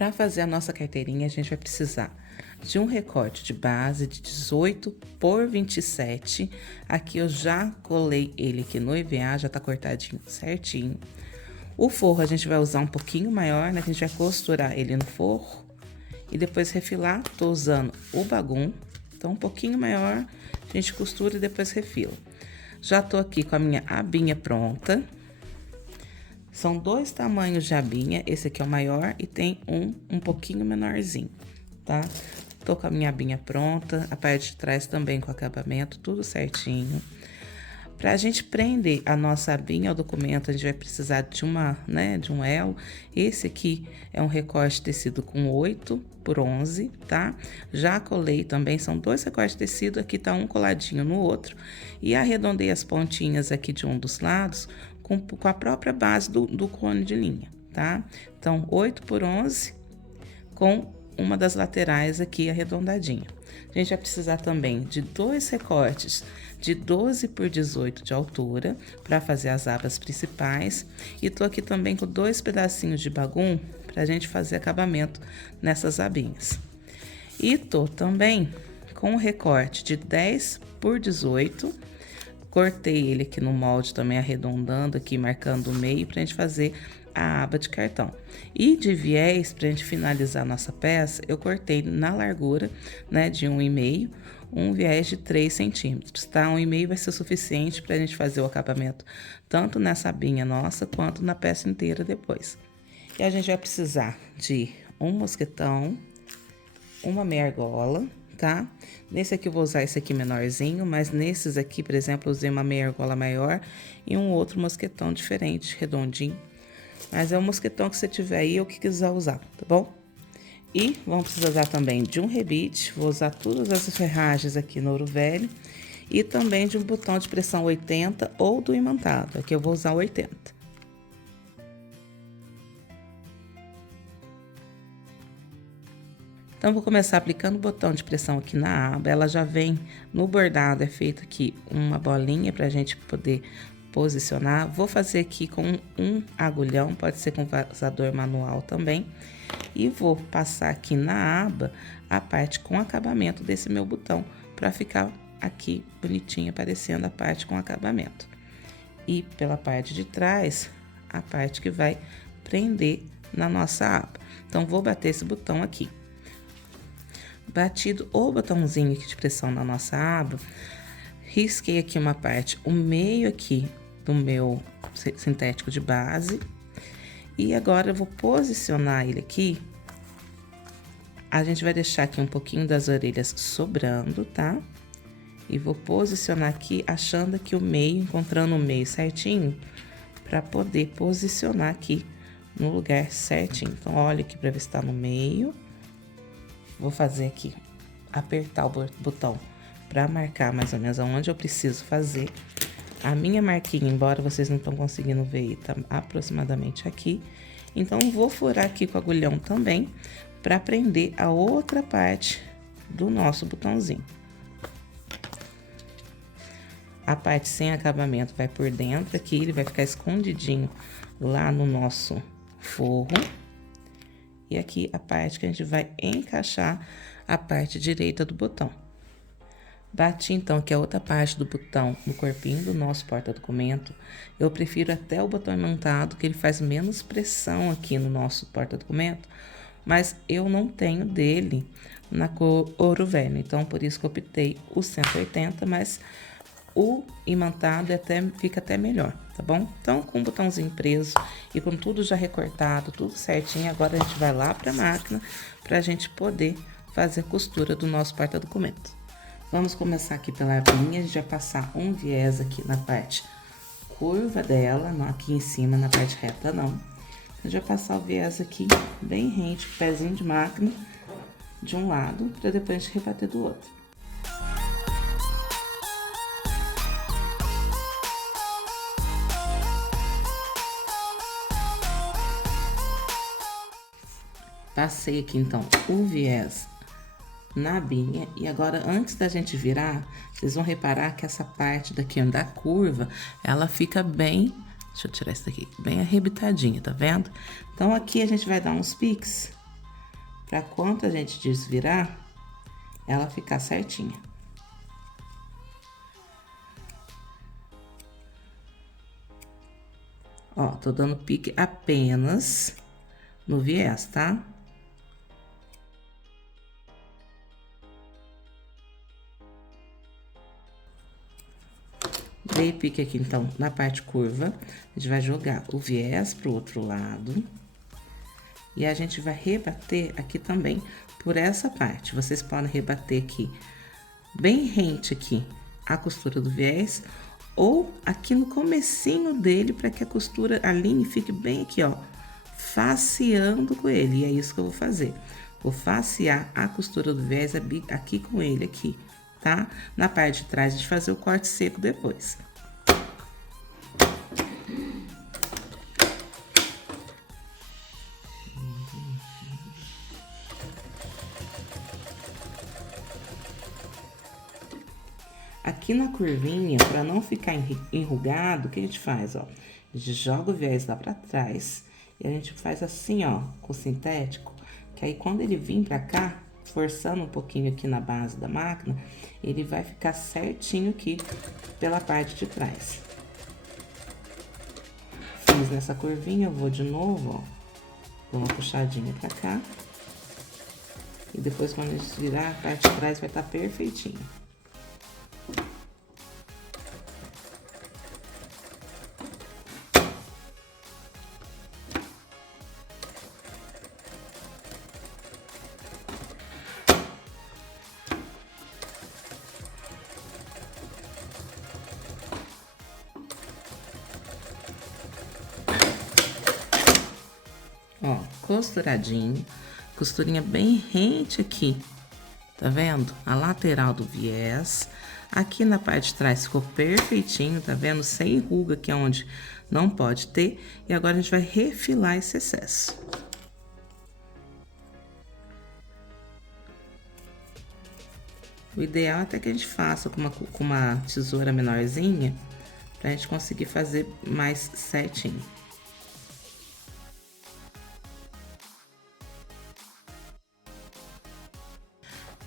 Para fazer a nossa carteirinha, a gente vai precisar de um recorte de base de 18 por 27. Aqui eu já colei ele aqui no EVA, já tá cortadinho certinho. O forro a gente vai usar um pouquinho maior, né? Que a gente vai costurar ele no forro e depois refilar. Tô usando o bagum, então um pouquinho maior, a gente costura e depois refila. Já tô aqui com a minha abinha pronta. São 2 tamanhos de abinha, esse aqui é o maior e tem um pouquinho menorzinho, tá? Tô com a minha abinha pronta, a parte de trás também com acabamento, tudo certinho. Pra gente prender a nossa abinha ao documento, a gente vai precisar de de um elo. Esse aqui é um recorte de tecido com 8 por 11, tá? Já colei também, são 2 recortes de tecido, aqui tá um coladinho no outro. E arredondei as pontinhas aqui de um dos lados com a própria base do cone de linha, tá? Então, 8 por 11 com uma das laterais aqui arredondadinha. A gente vai precisar também de 2 recortes de 12 por 18 de altura para fazer as abas principais. E tô aqui também com 2 pedacinhos de bagum pra gente fazer acabamento nessas abinhas. E tô também com um recorte de 10 por 18. Cortei ele aqui no molde também, arredondando aqui, marcando o meio pra gente fazer a aba de cartão. E de viés, pra gente finalizar nossa peça, eu cortei na largura, né, de 1,5, um viés de 3 centímetros, tá? 1,5 vai ser suficiente pra gente fazer o acabamento, tanto nessa abinha nossa, quanto na peça inteira depois. E a gente vai precisar de um mosquetão, uma meia argola, tá? Nesse aqui eu vou usar esse aqui menorzinho, mas nesses aqui, por exemplo, eu usei uma meia argola maior e um outro mosquetão diferente, redondinho. Mas é o mosquetão que você tiver aí ou que quiser usar, tá bom? E vamos precisar também de um rebite, vou usar todas essas ferragens aqui no ouro velho. E também de um botão de pressão 80 ou do imantado, aqui eu vou usar 80. Então, vou começar aplicando o botão de pressão aqui na aba. Ela já vem no bordado, é feito aqui uma bolinha pra gente poder posicionar. Vou fazer aqui com um agulhão, pode ser com vazador manual também. E vou passar aqui na aba a parte com acabamento desse meu botão, pra ficar aqui bonitinho, aparecendo a parte com acabamento. E pela parte de trás, a parte que vai prender na nossa aba. Então, vou bater esse botão aqui. Batido o botãozinho aqui de pressão na nossa aba, risquei aqui uma parte, o meio aqui do meu sintético de base. E agora eu vou posicionar ele aqui. A gente vai deixar aqui um pouquinho das orelhas sobrando, tá? E vou posicionar aqui, achando aqui o meio, encontrando o meio certinho, para poder posicionar aqui no lugar certinho. Então, olha aqui para ver se tá no meio. Vou fazer aqui, apertar o botão para marcar mais ou menos aonde eu preciso fazer. A minha marquinha, embora vocês não estão conseguindo ver, tá aproximadamente aqui. Então, vou furar aqui com o agulhão também, para prender a outra parte do nosso botãozinho. A parte sem acabamento vai por dentro aqui, ele vai ficar escondidinho lá no nosso forro. E aqui a parte que a gente vai encaixar a parte direita do botão. Bati então aqui a outra parte do botão no corpinho do nosso porta-documento. Eu prefiro até o botão imantado, que ele faz menos pressão aqui no nosso porta-documento. Mas eu não tenho dele na cor ouro velho, então por isso que eu optei o 180, mas o imantado fica até melhor, tá bom? Então, com o botãozinho preso e com tudo já recortado, tudo certinho, agora a gente vai lá pra máquina pra gente poder fazer a costura do nosso porta-documento. Vamos começar aqui pela abinha, a gente vai passar um viés aqui na parte curva dela, não aqui em cima, na parte reta não. A gente vai passar o viés aqui bem rente, com o pezinho de máquina de um lado, pra depois a gente rebater do outro. Passei aqui, então, o viés na abinha. E agora, antes da gente virar, vocês vão reparar que essa parte daqui da curva, ela fica bem... Deixa eu tirar isso daqui. Bem arrebitadinha, tá vendo? Então, aqui a gente vai dar uns piques para quando a gente desvirar, ela ficar certinha. Ó, tô dando pique apenas no viés, tá? Dei pique aqui, então, na parte curva, a gente vai jogar o viés pro outro lado. E a gente vai rebater aqui também por essa parte. Vocês podem rebater aqui, bem rente aqui, a costura do viés, ou aqui no comecinho dele, para que a costura, a linha fique bem aqui, ó, faceando com ele. E é isso que eu vou fazer. Vou facear a costura do viés aqui com ele, aqui, tá? Na parte de trás, a gente fazer o corte seco depois. Aqui na curvinha, para não ficar enrugado, o que a gente faz, ó? A gente joga o viés lá pra trás e a gente faz assim, ó, com o sintético, que aí quando ele vir pra cá, forçando um pouquinho aqui na base da máquina, ele vai ficar certinho aqui pela parte de trás. Fiz nessa curvinha, eu vou de novo, ó, dou uma puxadinha pra cá. E depois, quando a gente virar, a parte de trás vai estar perfeitinho. Ó, costuradinho, costurinha bem rente aqui, tá vendo? A lateral do viés. Aqui na parte de trás ficou perfeitinho, tá vendo? Sem ruga, que é onde não pode ter. E agora a gente vai refilar esse excesso. O ideal é até que a gente faça com uma tesoura menorzinha, pra gente conseguir fazer mais certinho.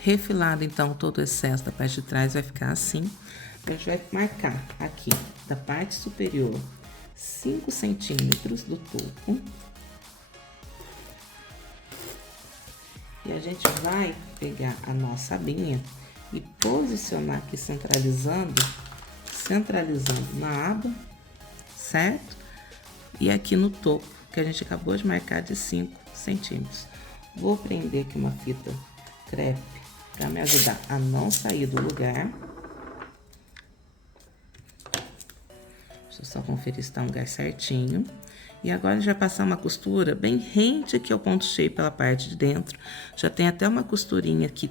Refilado, então, todo o excesso da parte de trás vai ficar assim. A gente vai marcar aqui, da parte superior, 5 centímetros do topo. E a gente vai pegar a nossa abinha e posicionar aqui, centralizando na aba, certo? E aqui no topo, que a gente acabou de marcar de 5 centímetros. Vou prender aqui uma fita crepe para me ajudar a não sair do lugar. Deixa eu só conferir se tá no lugar certinho. E agora a gente vai passar uma costura bem rente aqui ao ponto cheio pela parte de dentro. Já tem até uma costurinha aqui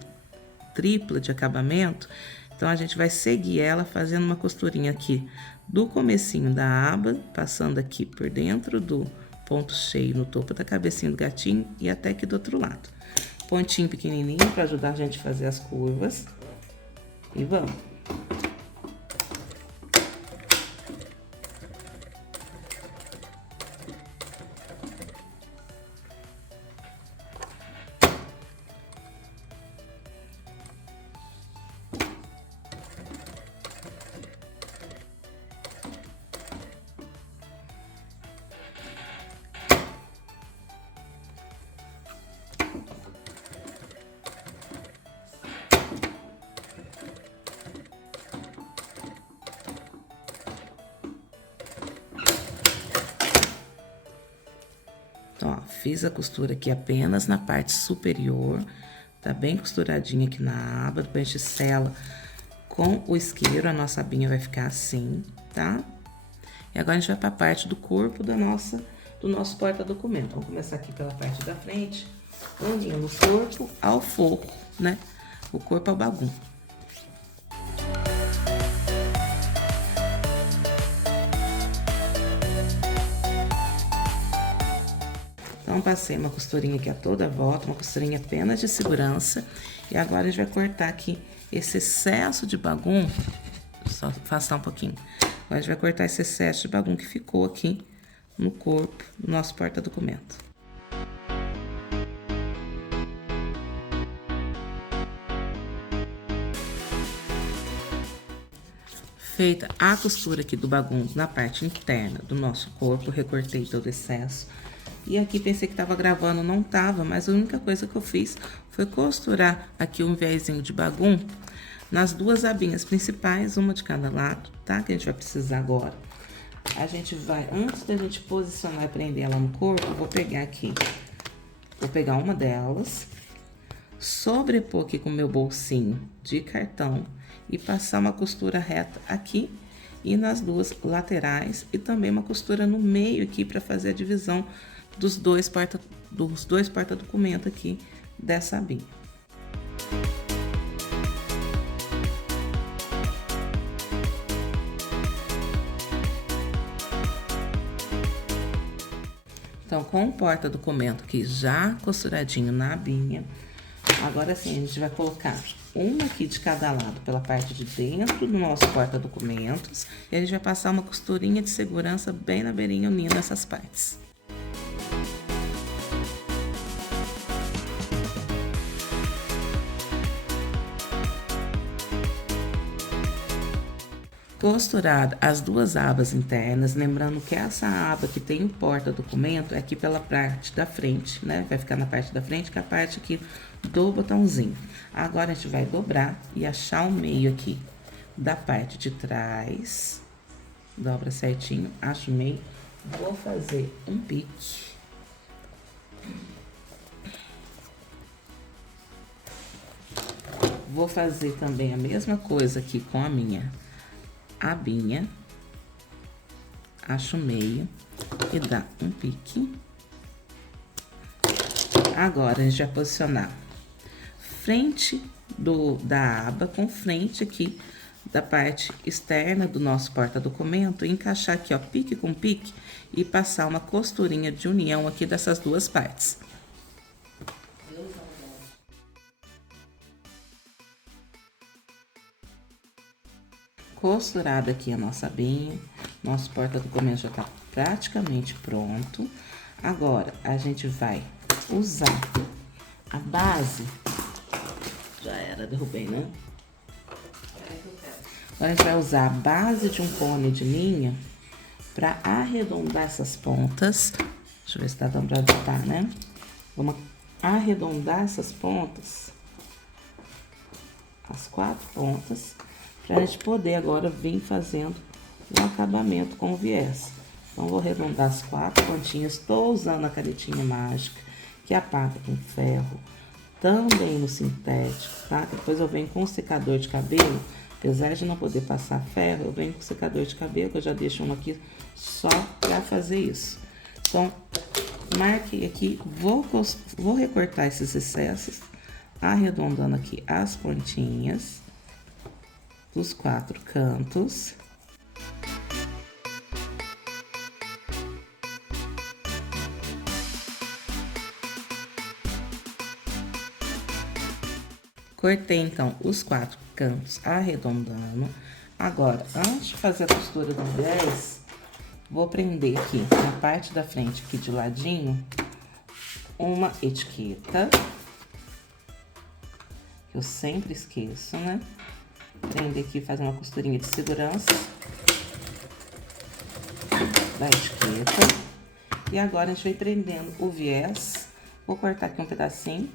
tripla de acabamento. Então, a gente vai seguir ela fazendo uma costurinha aqui do comecinho da aba, passando aqui por dentro do ponto cheio no topo da cabecinha do gatinho e até aqui do outro lado. Pontinho pequenininho para ajudar a gente a fazer as curvas. E vamos. Então, ó, fiz a costura aqui apenas na parte superior, tá bem costuradinha aqui na aba, depois a gente sela com o isqueiro, a nossa abinha vai ficar assim, tá? E agora a gente vai pra parte do corpo do nosso porta-documento. Vamos começar aqui pela parte da frente, unindo o corpo ao forro, né? O corpo ao bagum. Então, passei uma costurinha aqui a toda volta, uma costurinha apenas de segurança. E agora a gente vai cortar aqui esse excesso de bagum, só afastar um pouquinho. Agora a gente vai cortar esse excesso de bagum que ficou aqui no corpo do nosso porta-documento. Feita a costura aqui do bagunço na parte interna do nosso corpo, recortei todo o excesso. E aqui pensei que tava gravando, não tava, mas a única coisa que eu fiz foi costurar aqui um viésinho de bagunço nas duas abinhas principais, uma de cada lado, tá? Que a gente vai precisar agora. A gente vai, antes da gente posicionar e prender ela no corpo, eu vou pegar aqui, vou pegar uma delas, sobrepor aqui com o meu bolsinho de cartão e passar uma costura reta aqui e nas duas laterais e também uma costura no meio aqui para fazer a divisão dos dois porta-documento aqui dessa abinha. Então, com o porta-documento aqui já costuradinho na abinha, agora sim, a gente vai colocar uma aqui de cada lado pela parte de dentro do nosso porta-documentos e a gente vai passar uma costurinha de segurança bem na beirinha unindo essas partes. Costurada as duas abas internas, lembrando que essa aba que tem o porta-documento é aqui pela parte da frente, né? Vai ficar na parte da frente, que é a parte aqui do botãozinho. Agora, a gente vai dobrar e achar o meio aqui da parte de trás. Dobra certinho, acho o meio. Vou fazer um pique. Vou fazer também a mesma coisa aqui com a minha abinha, acho o meio e dá um pique. Agora, a gente vai posicionar frente da aba com frente aqui da parte externa do nosso porta-documento e encaixar aqui, ó, pique com pique e passar uma costurinha de união aqui dessas duas partes. Costurada aqui a nossa abinha, nosso porta-documento já tá praticamente pronto. Agora, a gente vai usar a base, já era, derrubei, né? Agora, a gente vai usar a base de um cone de linha para arredondar essas pontas. Deixa eu ver se tá dando pra botar, né? Vamos arredondar essas pontas, as 4 pontas, pra gente poder agora vir fazendo o acabamento com o viés. Então, vou arredondar as 4 pontinhas. Tô usando a canetinha mágica, que apaga com ferro, também no sintético, tá? Depois eu venho com o secador de cabelo. Apesar de não poder passar ferro, eu venho com o secador de cabelo, que eu já deixo um aqui só pra fazer isso. Então, marquei aqui, vou recortar esses excessos, arredondando aqui as pontinhas dos 4 cantos. Cortei, então, os 4 cantos arredondando. Agora, antes de fazer a costura do viés, vou prender aqui na parte da frente, aqui de ladinho, uma etiqueta. Eu sempre esqueço, né? Prender aqui, fazer uma costurinha de segurança da etiqueta. E agora, a gente vai prendendo o viés. Vou cortar aqui um pedacinho,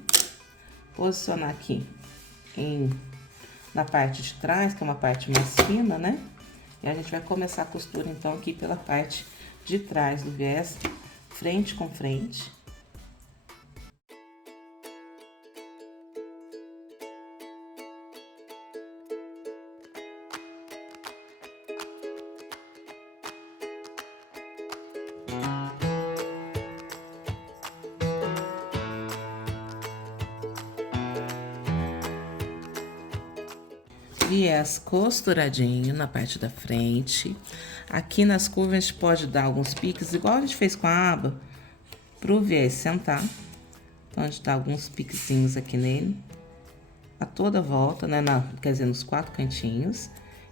posicionar aqui na parte de trás, que é uma parte mais fina, né? E a gente vai começar a costura, então, aqui pela parte de trás do viés, frente com frente. Viés costuradinho na parte da frente. Aqui nas curvas a gente pode dar alguns piques, igual a gente fez com a aba, pro viés sentar. Então, a gente dá alguns piquezinhos aqui nele, a toda volta, né? Quer dizer, nos 4 cantinhos.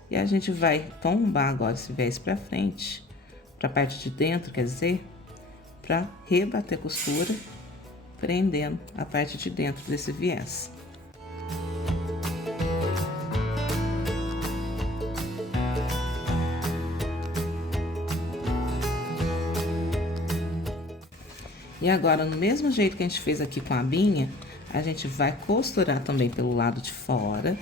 E a gente vai tombar agora esse viés pra frente, pra parte de dentro, quer dizer, pra rebater a costura, prendendo a parte de dentro desse viés. E agora, no mesmo jeito que a gente fez aqui com a abinha, a gente vai costurar também pelo lado de fora,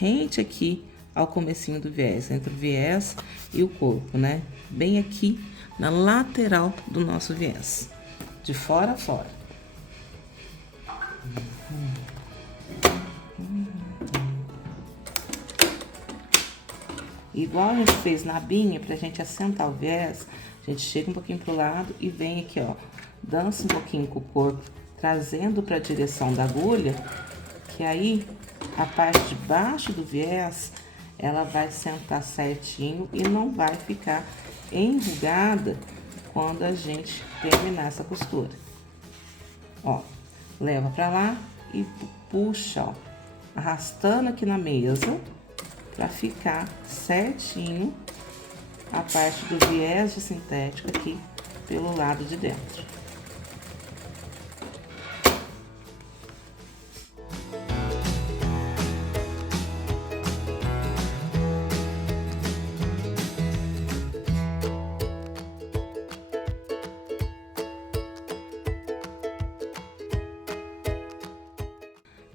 rente aqui ao comecinho do viés, entre o viés e o corpo, né? Bem aqui na lateral do nosso viés, de fora a fora. Igual a gente fez na abinha, pra gente assentar o viés, a gente chega um pouquinho pro lado e vem aqui, ó, dança um pouquinho com o corpo, trazendo pra direção da agulha, que aí a parte de baixo do viés, ela vai sentar certinho e não vai ficar enrugada quando a gente terminar essa costura. Ó, leva pra lá e puxa, ó, arrastando aqui na mesa, pra ficar certinho a parte do viés de sintético aqui pelo lado de dentro.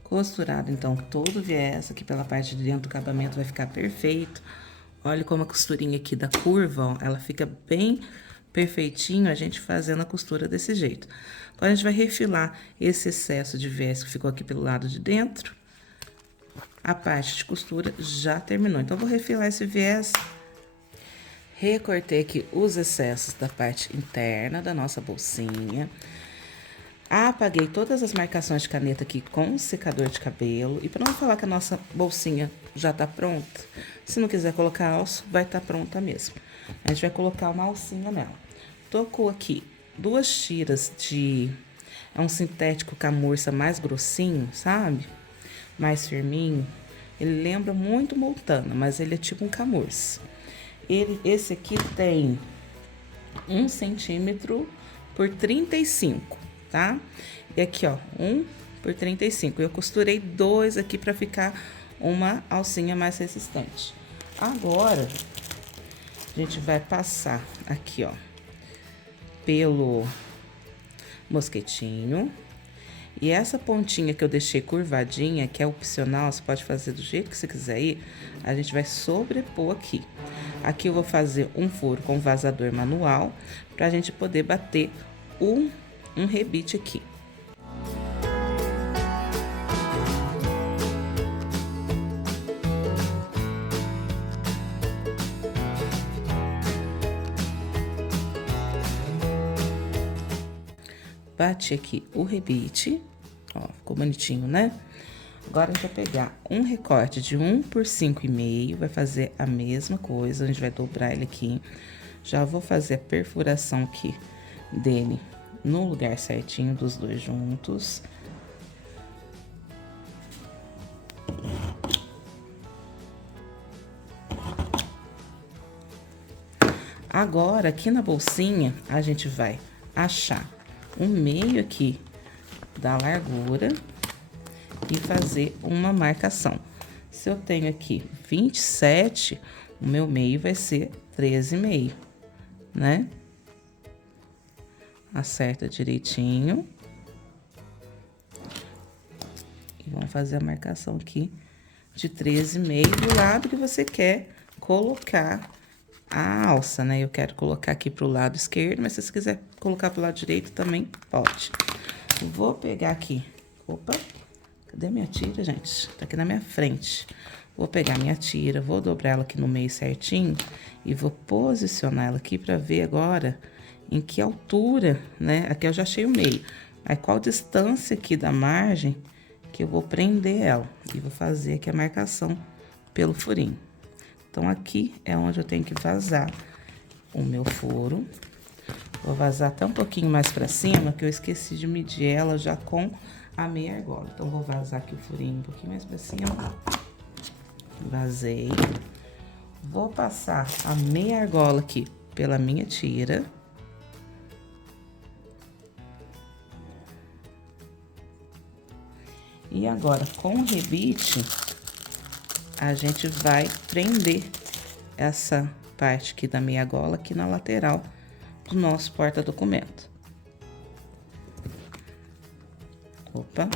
Costurado, então, todo o viés aqui pela parte de dentro do acabamento vai ficar perfeito. Olha como a costurinha aqui da curva, ó, ela fica bem perfeitinho a gente fazendo a costura desse jeito. Agora, a gente vai refilar esse excesso de viés que ficou aqui pelo lado de dentro. A parte de costura já terminou. Então, vou refilar esse viés. Recortei aqui os excessos da parte interna da nossa bolsinha. Apaguei todas as marcações de caneta aqui com secador de cabelo. E para não falar que a nossa bolsinha já tá pronta, se não quiser colocar alça, vai estar pronta mesmo. A gente vai colocar uma alcinha nela. Tocou aqui 2 tiras de... É um sintético camurça mais grossinho, sabe? Mais firminho. Ele lembra muito Moltana, mas ele é tipo um camurça. Esse aqui tem 1 centímetro por 35, tá? E aqui, ó, 1 por 35. Eu costurei 2 aqui pra ficar uma alcinha mais resistente. Agora, a gente vai passar aqui, ó, pelo mosquetinho. E essa pontinha que eu deixei curvadinha, que é opcional, você pode fazer do jeito que você quiser ir, a gente vai sobrepor aqui. Aqui eu vou fazer um furo com vazador manual, pra gente poder bater um rebite aqui. Bati aqui o rebite, ó, ficou bonitinho, né? Agora, a gente vai pegar um recorte de 1 por 5,5, vai fazer a mesma coisa, a gente vai dobrar ele aqui. Já vou fazer a perfuração aqui dele no lugar certinho dos dois juntos. Agora, aqui na bolsinha, a gente vai achar o meio aqui da largura e fazer uma marcação. Se eu tenho aqui 27, o meu meio vai ser 13,5, né? Acerta direitinho. E vamos fazer a marcação aqui de 13,5 do lado que você quer colocar a alça, né? Eu quero colocar aqui pro lado esquerdo, mas se você quiser colocar pro lado direito também pode. Vou pegar aqui, opa, cadê minha tira, gente? Tá aqui na minha frente. Vou pegar minha tira, vou dobrar ela aqui no meio certinho e vou posicionar ela aqui pra ver agora em que altura, né? Aqui eu já achei o meio. Aí, qual distância aqui da margem que eu vou prender ela. E vou fazer aqui a marcação pelo furinho. Então, aqui é onde eu tenho que vazar o meu furo. Vou vazar até um pouquinho mais pra cima, que eu esqueci de medir ela já com a meia argola. Então, vou vazar aqui o furinho um pouquinho mais pra cima. Vazei. Vou passar a meia argola aqui pela minha tira. E agora, com o rebite, a gente vai prender essa parte aqui da meia argola aqui na lateral do nosso porta-documento. Opa.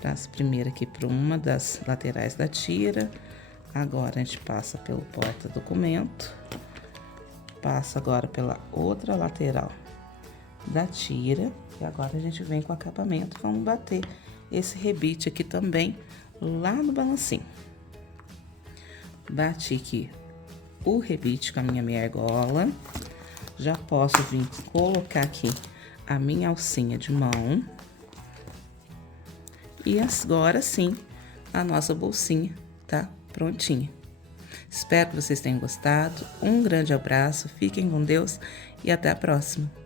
Traço primeiro aqui por uma das laterais da tira. Agora, a gente passa pelo porta-documento. Passa agora pela outra lateral da tira. E agora, a gente vem com o acabamento. Vamos bater esse rebite aqui também, lá no balancinho. Bati aqui o rebite com a minha meia argola. Já posso vir colocar aqui a minha alcinha de mão. E agora sim, a nossa bolsinha tá prontinha. Espero que vocês tenham gostado. Um grande abraço, fiquem com Deus e até a próxima.